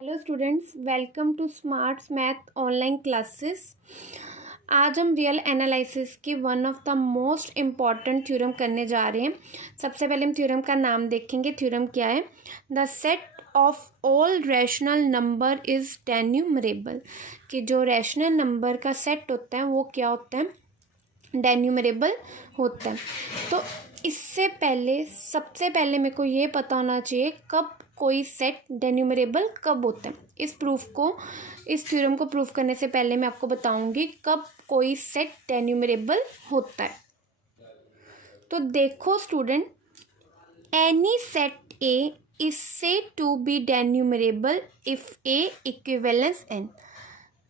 Hello students, welcome to Smarts math online classes. आज हम real analysis की one of the most important theorem करने जा रहे हैं। सबसे पहले हम थ्योरम का नाम देखेंगे। थ्योरम क्या है? The set of all rational number is denumerable. कि जो रैशनल नंबर का सेट होता है वो क्या होता है? डेन्यूमरेबल होता है। तो इससे पहले सबसे पहले मेरे को ये पता होना चाहिए कब कोई सेट डेन्यूमरेबल कब होता है। इस थ्योरम को प्रूफ करने से पहले मैं आपको बताऊंगी कब कोई सेट डेन्यूमरेबल होता है। तो देखो student, any set A is said to be denumerable if A equivalence N.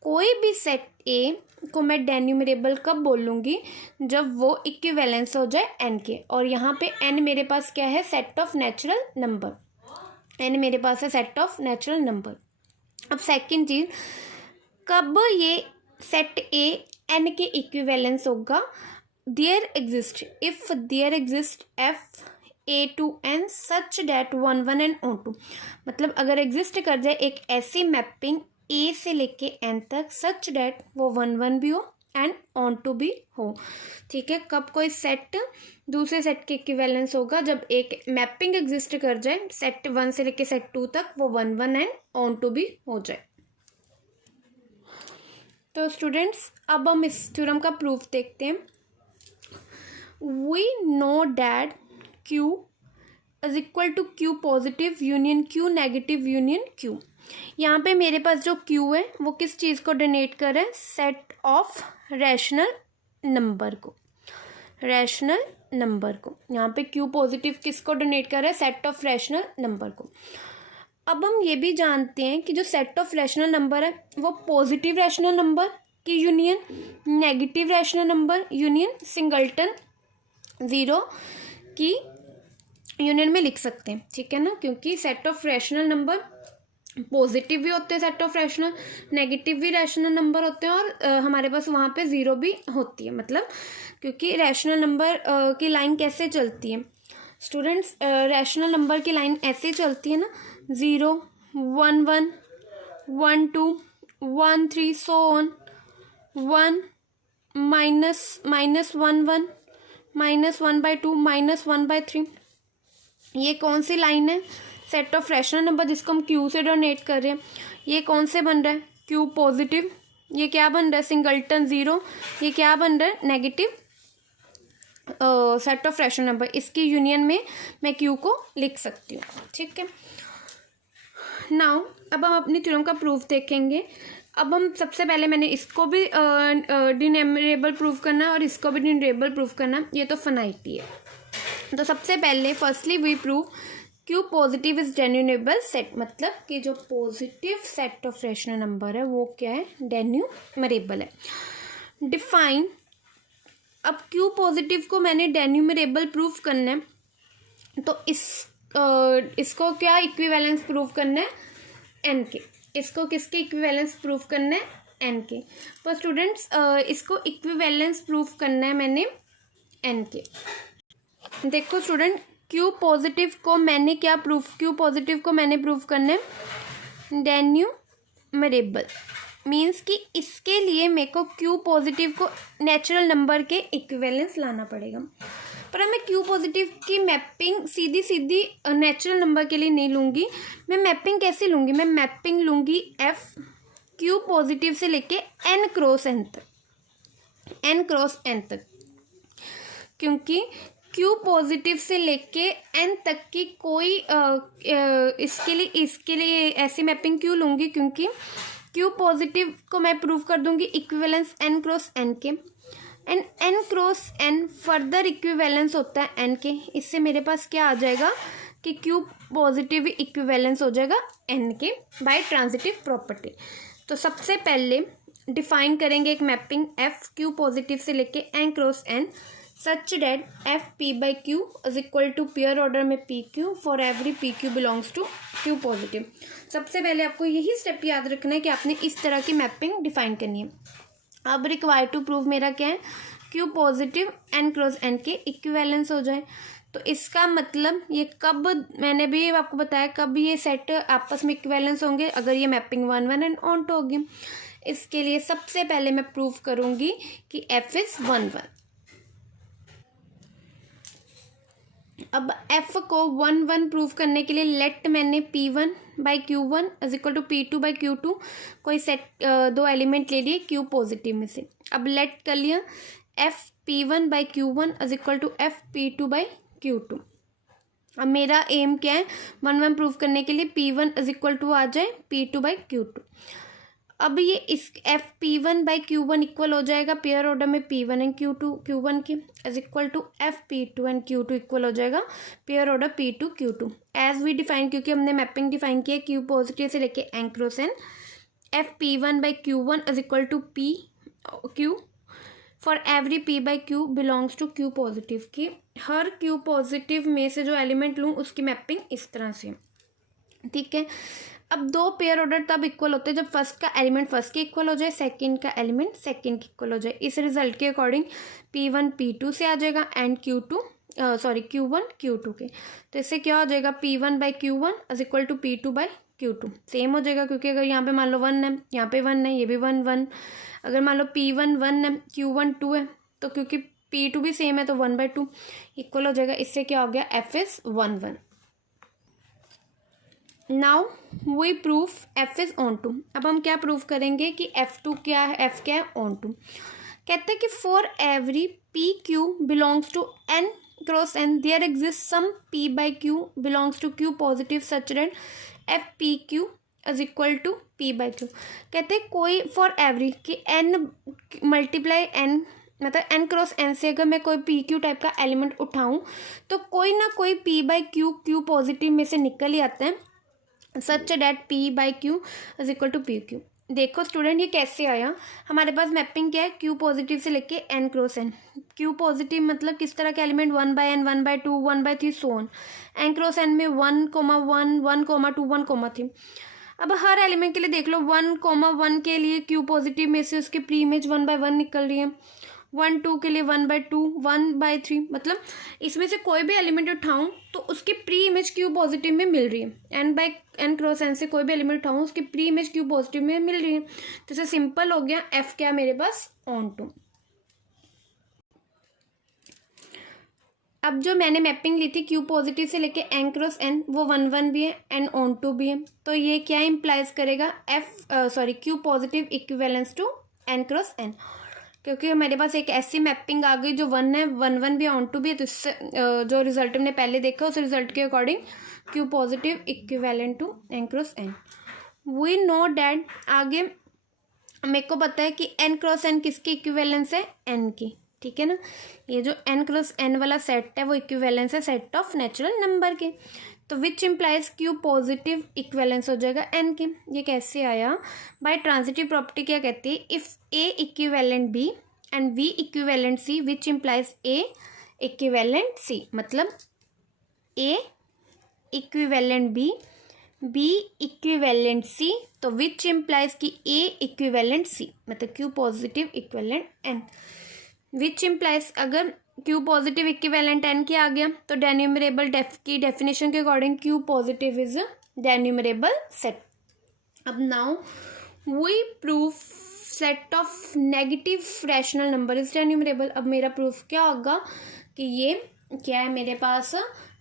कोई भी सेट ए को मैं डेन्यूमरेबल कब बोलूँगी? जब वो इक्विवेलेंस हो जाए एन के। और यहाँ पे एन मेरे पास क्या है? Set of natural number. N मेरे पास है सेट ऑफ नेचुरल नंबर। अब सेकंड चीज़, कब ये सेट ए एन के इक्विवेलेंस होगा? If there exist f A to N such that 1 1 and onto. मतलब अगर एग्जिस्ट कर जाए एक ऐसी मैपिंग ए से लेके एन तक सच डैट वो 1 1 भी हो एंड ऑन टू भी हो। ठीक है, कब कोई सेट दूसरे सेट के इक्विवेलेंस होगा? जब एक मैपिंग एग्जिस्ट कर जाए सेट 1 से लेके सेट 2 तक, वो 1 1 एंड ऑन टू भी हो जाए। तो स्टूडेंट्स, अब हम इस थ्योरम का प्रूफ देखते हैं। We know that Q is equal to Q positive union Q negative union Q। यहाँ पे मेरे पास जो Q है वो किस चीज़ को डोनेट कर रहा है? सेट ऑफ रैशनल नंबर को। रैशनल नंबर को यहाँ पे Q पॉजिटिव किसको डोनेट कर रहा है? सेट ऑफ रैशनल नंबर को। अब हम ये भी जानते हैं कि जो सेट ऑफ रैशनल नंबर है वो पॉजिटिव रैशनल नंबर की union negative rational number union singleton zero की यूनियन में लिख सकते हैं। ठीक है ना, क्योंकि set of rational number positive भी होते हैं, सेट ऑफ रैशनल नेगेटिव भी रैशनल नंबर होते हैं, और हमारे पास वहाँ पे ज़ीरो भी होती है। मतलब क्योंकि रैशनल नंबर की लाइन कैसे चलती है स्टूडेंट्स? रैशनल नंबर की लाइन ऐसे चलती है ना, 0 1 1 1 2 1 3 सो ऑन 1 -1 1 -1/2 -1/3। ये कौन सी लाइन है? सेट ऑफ रैशनल नंबर जिसको हम Q से डोनेट कर रहे हैं। ये कौन से बन रहा है? Q positive. ये क्या बन रहा है? Singleton zero. ये क्या बन रहा है? Negative set of rational number. इसकी यूनियन में मैं Q को लिख सकती हूँ। ठीक है, नाउ अब हम अपनी थ्योरम का प्रूफ देखेंगे। अब हम सबसे पहले मैंने इसको भी डिनमरेबल प्रूफ करना है और इसको भी डिनमरेबल प्रूफ करना है। ये तो फिनाइटी है। तो सबसे पहले firstly we prove Q positive is denumerable set. मतलब कि जो positive set of rational number है वो क्या है? डेन्यूमरेबल है। डिफाइन, अब Q पॉजिटिव को मैंने डेन्यूमरेबल प्रूफ करना है, तो इसको क्या इक्विवेलेंस प्रूफ करना है? एन के। इसको किसके इक्विवेलेंस प्रूफ करना है? एन के। तो स्टूडेंट्स, इसको इक्विवेलेंस प्रूफ करना है मैंने एन के। देखो स्टूडेंट, Q पॉजिटिव को मैंने क्या प्रूफ प्रूफ करना है? डेन्यूमरेबल। मीन्स कि इसके लिए मेरे को Q पॉजिटिव को नेचुरल नंबर के इक्विवेलेंस लाना पड़ेगा। पर मैं Q पॉजिटिव की मैपिंग सीधी नेचुरल नंबर के लिए नहीं लूँगी। मैं मैपिंग कैसे लूँगी? मैं मैपिंग लूँगी F Q पॉजिटिव से लेके N क्रॉस N तक, क्योंकि Q पॉजिटिव से लेके N तक की कोई इसके लिए ऐसी मैपिंग क्यों लूँगी? क्योंकि Q पॉजिटिव को मैं प्रूव कर दूँगी इक्विवेलेंस N क्रॉस N के, and N cross N further equivalence होता है N के। इससे मेरे पास क्या आ जाएगा कि Q पॉजिटिव इक्विवेलेंस हो जाएगा N के बाय ट्रांजिटिव प्रॉपर्टी। तो सबसे पहले डिफाइन करेंगे एक मैपिंग F Q पॉजिटिव से लेके N cross N such that f p by q is equal to pair order में p q for every P Q belongs to Q positive. सबसे पहले आपको यही स्टेप याद रखना है कि आपने इस तरह की मैपिंग डिफाइन करनी है। अब रिक्वायर टू प्रूव मेरा क्या है? Q positive N cross N के इक्विवेलेंस हो जाए। तो इसका मतलब ये कब, मैंने भी आपको बताया कब ये सेट आपस में इक्विवेलेंस होंगे, अगर ये मैपिंग 1 1 एंड ऑन टू होगी। इसके लिए सबसे पहले मैं प्रूव करूँगी कि एफ इज़ 1 1। अब एफ को 1 1 प्रूव करने के लिए लेट मैंने P1 by Q1 is equal to P2 by Q2 कोई सेट दो एलिमेंट ले लिए Q पॉजिटिव में से। अब लेट कर लिया f P1 by Q1 is equal to f P2 by Q2। अब मेरा एम क्या है, 1 1 प्रूव करने के लिए P1 इज इक्वल टू आ जाए P2 बाई Q2। अब ये इस F P1 by Q1 equal हो जाएगा पेयर ऑर्डर में P1 एंड Q1 के is equal to f P2 and Q2 equal हो जाएगा pair order P2 Q2 as we define, क्योंकि हमने मैपिंग डिफाइन किया Q पॉजिटिव से लेके N cross N. F P1 by Q1 is equal to P Q for every P by Q belongs to Q positive की हर Q positive में से जो एलिमेंट लूँ उसकी मैपिंग इस तरह से, ठीक है। अब दो पेयर ऑर्डर तब इक्वल होते हैं जब फर्स्ट का एलिमेंट फर्स्ट के इक्वल हो जाए, सेकंड का एलिमेंट सेकंड के इक्वल हो जाए। इस रिजल्ट के अकॉर्डिंग P1 P2 से आ जाएगा एंड Q1 Q2 के। तो इससे क्या हो जाएगा P1 by Q1 is equal to P2 by Q2 same हो जाएगा, क्योंकि अगर यहाँ पे मान लो 1 है, यहाँ पे 1 है, ये भी 1 1। अगर मान लो P1 1 है, Q1 2 है, तो क्योंकि P2 भी सेम है तो 1 बाई 2 इक्वल हो जाएगा। इससे क्या हो गया f is 1 1। Now we proof f is onto. अब हम क्या प्रूफ करेंगे कि F2 क्या है, F क्या है, ऑन टू। कहते हैं कि for every P Q belongs to N cross N there exist some P by Q belongs to Q positive such that f P Q is equal to P by Q। कहते हैं कोई for every कि n multiply n, मतलब n cross n से अगर मैं कोई P Q type का एलिमेंट उठाऊं तो कोई ना कोई P बाई Q पॉजिटिव में से निकल ही आता है, such that P by Q is equal to P Q। देखो स्टूडेंट ये कैसे आया, हमारे पास मैपिंग क्या है Q पॉजिटिव से लेके n cross n। Q positive मतलब किस तरह के element 1 by n 1 by 2 1 by 3 so on. n cross n में 1, 1 1, 2 1, 3। अब हर एलिमेंट के लिए देख लो 1, 1 के लिए Q पॉजिटिव में से उसके प्री इमेज 1 बाई 1 निकल रही है, 1 2 के लिए 1 बाई 2 1 बाई 3। मतलब इसमें से कोई भी एलिमेंट उठाऊं तो उसकी प्री इमेज Q पॉजिटिव में मिल रही है। n by n cross n से कोई भी एलिमेंट उठाऊं उसकी प्री इमेज Q पॉजिटिव में मिल रही है। तो इसे सिंपल हो गया F क्या मेरे पास ऑन टू। अब जो मैंने मैपिंग ली थी Q पॉजिटिव से लेके n क्रॉस n वो 1 1 भी है एंड ऑन टू भी है, तो ये क्या इम्प्लाइज करेगा Q positive equivalence to n cross n, क्योंकि हमारे पास एक ऐसी मैपिंग आ गई जो 1 है 1 1 भी ऑन टू भी है। तो इससे जो रिजल्ट हमने पहले देखा उस रिजल्ट के according Q positive equivalent to n cross n। We know that आगे मेरे को पता है कि n क्रॉस n किसकी इक्विवेलेंस है, n की, ठीक है ना। ये जो n क्रॉस n वाला सेट है वो इक्विवेलेंस है सेट ऑफ नेचुरल नंबर के, तो which implies Q positive equivalence हो जाएगा n के। ये कैसे आया, बाय ट्रांजिटिव प्रॉपर्टी क्या कहती है, if A equivalent B and V equivalent C which implies A equivalent C। मतलब A equivalent B, B equivalent C, तो विच इम्प्लाइज कि A इक्विवेलेंट C मतलब Q positive equivalent n। Which implies अगर Q positive equivalent n की आ गया तो denumerable की डेफिनेशन के according Q positive is denumerable set. अब now we proof set of negative rational number is denumerable. अब मेरा प्रूफ क्या होगा कि ये क्या है मेरे पास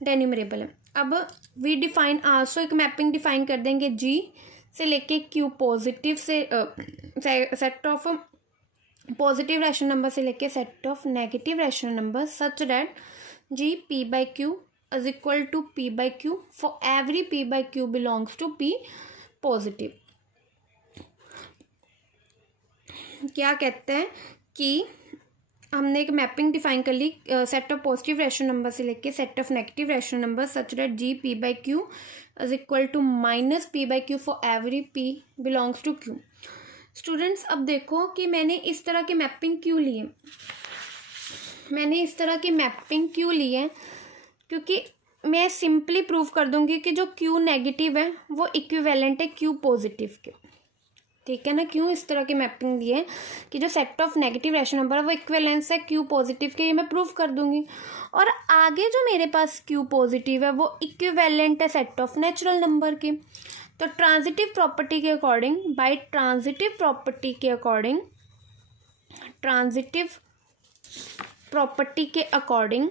डेन्यूमरेबल है। अब वी डिफाइन आल्सो एक मैपिंग डिफाइन कर देंगे G से लेके Q पॉजिटिव से set of positive rational number से लेके set of negative rational number such that G P by Q is equal to P by Q for every P by Q belongs to P positive. क्या कहते हैं कि हमने एक mapping define कर ली set of positive rational number से लेके set of negative rational number such that G P by Q is equal to minus P by Q for every P belongs to Q। Students अब देखो कि मैंने इस तरह की मैपिंग क्यों ली है, मैंने इस तरह की मैपिंग क्यों ली है, क्योंकि मैं सिंपली प्रूव कर दूंगी कि जो Q नेगेटिव है वो इक्विवेलेंट है Q पॉजिटिव के। ठीक है ना। क्यों इस तरह की मैपिंग दी है कि जो set of negative rational number है वो इक्विवेलेंस है क्यू पॉजिटिव के, ये मैं प्रूव कर दूंगी। और आगे जो मेरे पास क्यू पॉजिटिव है वो इक्विवेलेंट है सेट ऑफ नेचुरल नंबर के। तो ट्रांजिटिव प्रॉपर्टी के अकॉर्डिंग, बाय ट्रांजिटिव प्रॉपर्टी के अकॉर्डिंग, ट्रांजिटिव प्रॉपर्टी के अकॉर्डिंग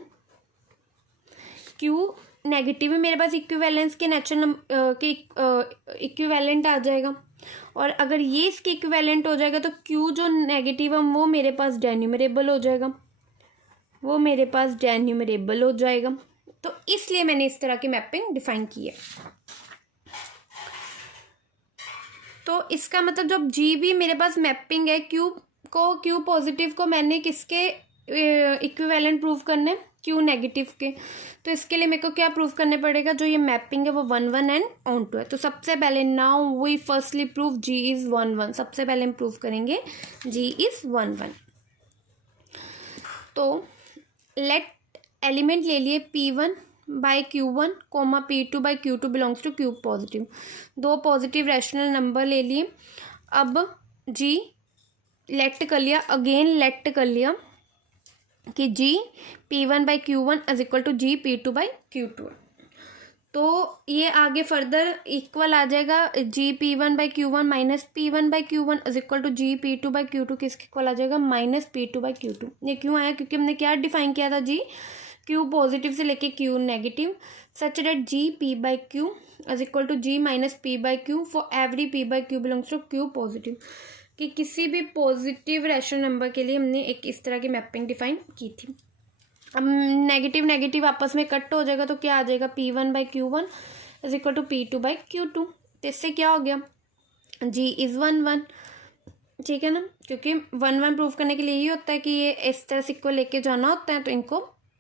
क्यू नेगेटिव है मेरे पास इक्विवेलेंस के नेचुरल नंबर के इक्विवेलेंट आ जाएगा। और अगर ये इसके इक्विवेलेंट हो जाएगा तो क्यू जो नेगेटिव है वो मेरे पास डेन्यूमरेबल हो जाएगा, वो मेरे पास डेन्यूमरेबल हो जाएगा। तो इसलिए मैंने इस तरह की मैपिंग डिफाइन की है। तो इसका मतलब जब जी भी मेरे पास मैपिंग है, क्यू पॉजिटिव को मैंने किसके इक्विवेलेंट प्रूव करना है, क्यू नेगेटिव के। तो इसके लिए मेरे को क्या प्रूव करने पड़ेगा, जो ये मैपिंग है वो 1 1 एंड ऑन टू है। तो सबसे पहले now we firstly prove G is 1 1। सबसे पहले हम प्रूव करेंगे जी इज 1 1। तो लेट एलिमेंट ले लिए P1 by Q1 comma P2 by Q2 belongs to Q positive. दो पॉजिटिव रैशनल नंबर ले लिए। अब जी लेट कर लिया, अगेन लेट कर लिया कि G P1 by Q1 is equal to G P2 by Q2। तो ये आगे फर्दर इक्वल आ जाएगा, G P1 by Q1 minus P1 by Q1 is equal to G P2 by Q2 किसके इक्वल आ जाएगा, माइनस P2 बाई Q2। ये क्यों आया, क्योंकि हमने क्या डिफाइन किया था, जी क्यू पॉजिटिव से लेके Q negative such that G P by Q is equal to G minus P by Q for every P by Q belongs to Q positive. कि किसी भी पॉजिटिव रैशनल नंबर के लिए हमने एक इस तरह की मैपिंग डिफाइन की थी। अब नेगेटिव नेगेटिव आपस में कट हो जाएगा तो क्या आ जाएगा, P1 by Q1 is equal to P2 by Q2। तो इससे क्या हो गया, जी इज़ 1 1। ठीक है ना, क्योंकि 1 1 प्रूव करने के लिए यही होता है कि ये इस तरह से इक्वल लेके जाना होता है। तो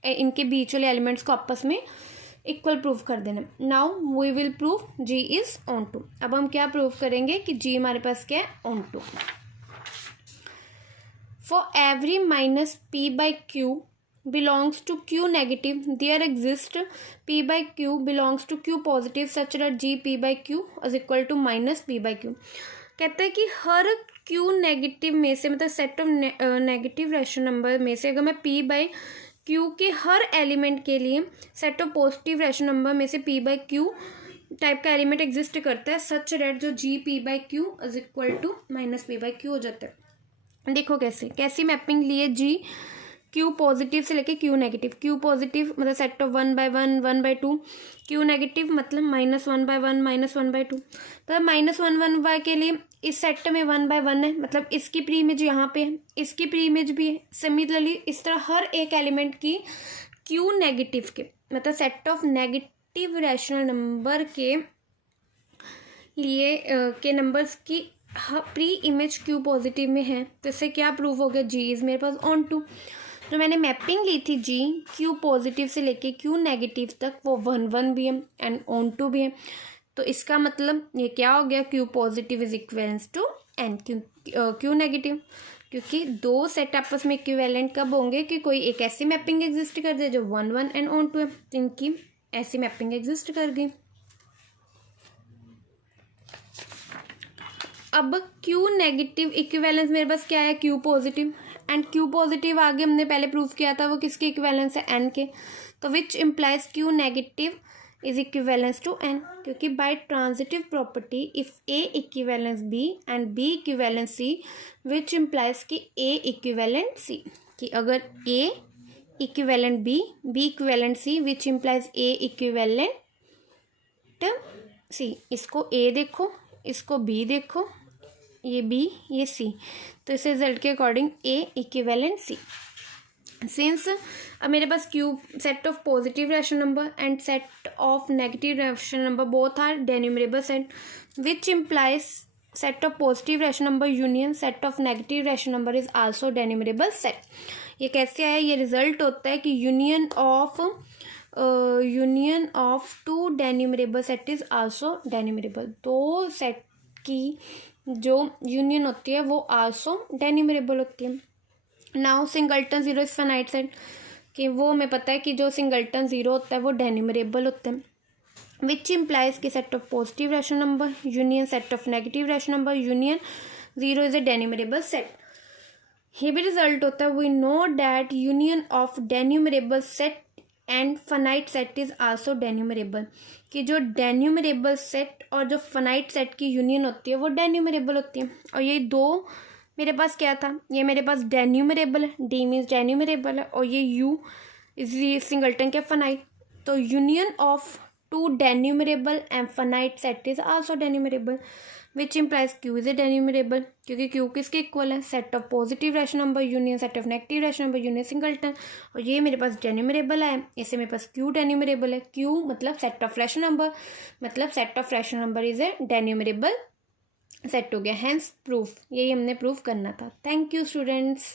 इनके बीच वाले एलिमेंट्स को आपस में इक्वल प्रूव कर देना। Now we will prove G is onto. अब हम क्या प्रूव करेंगे कि जी हमारे पास क्या है, onto. For every minus P by Q belongs to Q negative, there exist P by Q belongs to Q positive such that G P by Q is equal to minus P by Q। कहता है कि हर Q negative में से, मतलब set of negative rational number में से, अगर मैं P बाई Q के हर एलिमेंट के लिए set of positive rational number में से P बाई Q टाइप का एलिमेंट एग्जिस्ट करता है सच डेट जो G P by Q is equal to minus P by Q हो जाता है। देखो कैसी मैपिंग लिए, जी क्यू पॉजिटिव से लेके क्यू नेगेटिव। क्यू पॉजिटिव मतलब set of 1 by 1 1 by 2, Q negative मतलब माइनस 1 बाई 1 माइनस 1 बाई 2। तो माइनस 1 1 बाई के लिए इस सेट में 1 बाई 1 है, मतलब इसकी प्री इमेज यहाँ पे है, इसकी प्री इमेज भी है। सिमिलरली इस तरह हर एक एलिमेंट की क्यू नेगेटिव के, मतलब set of negative rational number के लिए के नंबर्स की प्री इमेज क्यू पॉजिटिव में है। तो इससे क्या प्रूव हो गया, जी इज मेरे पास ऑन टू। जो मैंने मैपिंग ली थी जी क्यू पॉजिटिव से लेके क्यू नेगेटिव तक, वो 1 1 भी है एंड ऑन टू भी है। तो इसका मतलब ये क्या हो गया, Q positive is equivalence to N Q negative. क्योंकि दो सेट आपस में इक्विवेलेंट कब होंगे, कि कोई एक ऐसी मैपिंग एग्जिस्ट कर दे जो 1 1 एंड ऑन टू है। तो इनकी ऐसी मैपिंग एग्जिस्ट कर गई। अब क्यू नेगेटिव इक्विवेलेंस मेरे पास क्या है, Q positive. And Q positive आगे हमने पहले प्रूफ किया था वो किसके इक्विवेलेंस है, एन के। तो which implies Q negative is equivalence to N, क्योंकि by transitive property if A equivalence B and B equivalence C which implies कि ए इक्विवेलेंट सी, कि अगर A equivalent B equivalent C which implies A equivalent C. इसको ए देखो, इसको B देखो, ये बी ये सी, तो इस रिजल्ट के according A equivalent C. Since अब मेरे पास Q set of positive rational number and set of negative rational number both are denumerable set which implies set of positive rational number union set of negative rational number is also denumerable set. ये कैसे आया, ये result होता है कि union of two denumerable set is also denumerable. दो set की जो यूनियन होती है वो आल्सो डेन्यूमरेबल होती है। Now singleton zero is finite set, कि वो हमें पता है कि जो सिंगलटन जीरो होता है वो डेन्यूमरेबल होता है। विच इम्प्लाइज कि set of positive rational number union set of negative rational number union 0 is a denumerable set. ये भी रिजल्ट होता है। We know that union of denumerable set and finite set is also denumerable, कि जो डेन्यूमरेबल set और जो finite set की union होती है वो डेन्यूमरेबल होती है। और ये दो मेरे पास क्या था, ये मेरे पास डेन्यूमरेबल है, डी मीन्स डेन्यूमरेबल है, और ये यू इज सिंगल्टन के फनाइट। तो union of two denumerable and finite set is also denumerable, which implies Q is a denumerable, क्योंकि क्यू किसके इक्वल है, set of positive rational number union set of negative rational number union singleton. और ये मेरे पास denumerable है, इससे मेरे पास क्यू डेन्यूमरेबल है। क्यू मतलब सेट ऑफ रैशनल नंबर, मतलब set of rational number is a denumerable set हो गया। हैंस प्रूफ, यही हमने प्रूफ करना था। Thank you students.